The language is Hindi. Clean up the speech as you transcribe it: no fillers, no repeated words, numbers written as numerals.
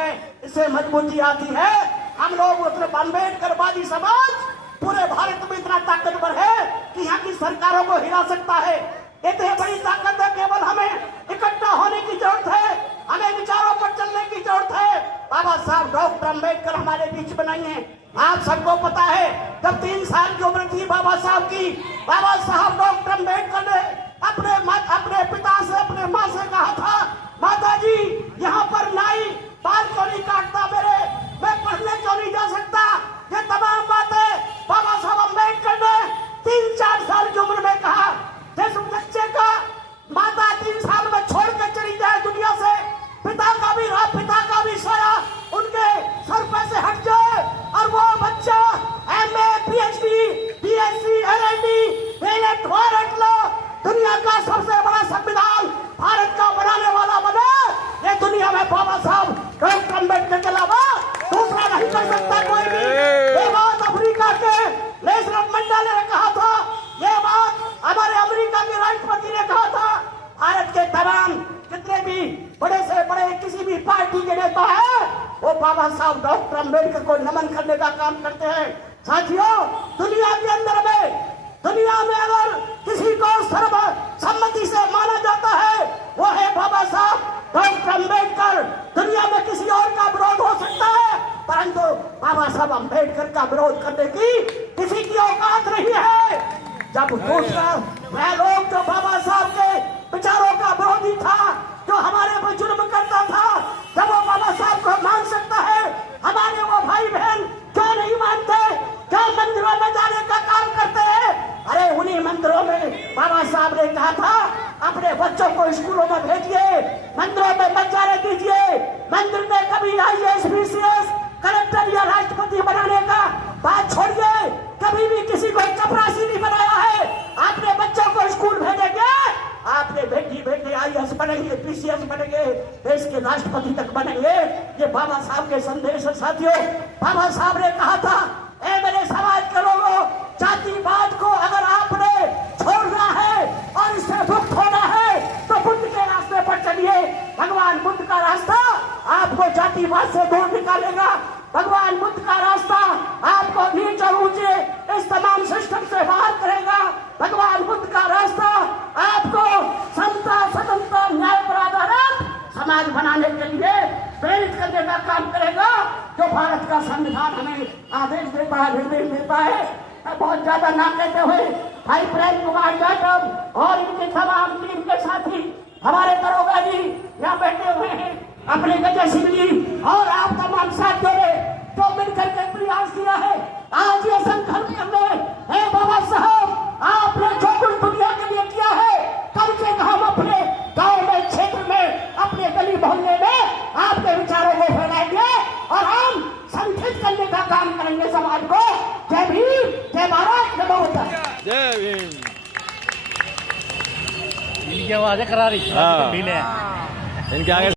है, इससे मजबूती आती है। हम लोग मतलब अम्बेडकरवादी समाज पूरे भारत में इतना ताकतवर है कि यहाँ की सरकारों को हिला सकता है। इतनी बड़ी ताकत है, केवल हमें इकट्ठा होने की जरूरत है, हमें विचारों पर चलने की जरूरत है। बाबा साहब डॉक्टर अम्बेडकर हमारे बीच में नहीं है। आप सबको पता है, जब 3 साल की उम्र थी बाबा साहब की, बाबा साहब डॉक्टर अम्बेडकर ने अपने पिता से, अपने माँ से कहा था, माता जी यहाँ पर नाई बाल क्यों नहीं काटता मेरे, मैं पढ़ने क्यों नहीं जा सकता। ये तमाम बातें बाबा साहब अम्बेडकर ने 3-4 साल की उम्र में कहा। जिस बच्चे का माता 3 साल में छोड़ के चली जाए दुनिया से, पिता का भी साया उनके सर पे से हट जाए और वो बच्चा MA, PhD, BSc, LLD, DELED, दुनिया का सबसे बड़ा संविधान भारत का बनाने वाला बने, ये दुनिया में बाबा साहब डॉक्टर अम्बेडकर के अलावा दूसरा नहीं कर सकता कोई भी। ये बात अफ्रीका के नेल्सन मंडेला ने कहा था, ये बात हमारे अमेरिका के राष्ट्रपति ने कहा था। भारत के तमाम जितने भी बड़े से बड़े किसी भी पार्टी के नेता है, वो बाबा साहब डॉक्टर अम्बेडकर को नमन करने का काम करते हैं। साथियों, दुनिया के अंदर में, दुनिया में अगर किसी को सर्वसम्मति से माना जाता है, वो है बाबा साहब डॉक्टर अम्बेडकर। दुनिया में किसी और का विरोध हो सकता है, परंतु बाबा साहब अम्बेडकर का विरोध करने की किसी की औकात नहीं है। जब दूसरा वह लोग जो बाबा साहब के विचारों का विरोधी था, जो हमारे पर जुल्म करता था, जब वो बाबा साहब को मान सकता है, हमारे वो भाई बहन क्यों नहीं मानते, क्यों मंदिरों में जाने का काम करते हैं। अरे उन्हीं मंदिरों में बाबा साहब ने कहा था, अपने बच्चों को स्कूलों में भेजिए, मंदिरों में मत जाने दीजिए। मंदिर में कभी IAS, BCS, कलेक्टर या राष्ट्रपति बनाने का बात छोड़िए, कभी भी किसी को चपरासी नहीं बनाया है। आपने बच्चों को स्कूल भेजेंगे, आपने बेटी IAS बनेंगे, PCS बनेंगे, देश के राष्ट्रपति तक बनेंगे। ये बाबा साहब के संदेश है। साथियों, बाबा साहब ने कहा था, ए मेरे समाज के लोगों, जातिवाद को अगर आपने छोड़ना है और इससे मुक्त होना है तो बुद्ध के रास्ते पर चलिए। भगवान बुद्ध का रास्ता आपको जातिवाद से दूर निकालेगा। भगवान बुद्ध का रास्ता आपको नीच और ऊंचे इस तमाम सिस्टम से बाहर करेगा। भगवान बुद्ध का रास्ता आपको समता, स्वतंत्रता, न्याय, बराबरी समाज बनाने के लिए प्रेरित करने का काम करेगा, जो भारत का संविधान हमें आदेश देता है, निर्देश देता है। बहुत ज्यादा ना कहते हुए भाई प्रेम कुमार यादव और इनके तमाम टीम के साथी, हमारे दरोगा जी यहाँ बैठे हुए हैं, अपने गजय सिंह जी और आप तमाम साथियों ने जो मिलकर के प्रयास किया है, आज ये संकल्प करने, हे बाबा साहब, आपने जो कुछ दुनिया के लिए किया है, कम से कम अपने गांव में, क्षेत्र में, अपने गली मोहल्ले में आपके विचारों को फैलाएंगे और हम संगठित करने का काम करेंगे समाज को। जय भीम, जय भारत, जय माता। जय भीम। इनकी आवाज करारी, इनके आगे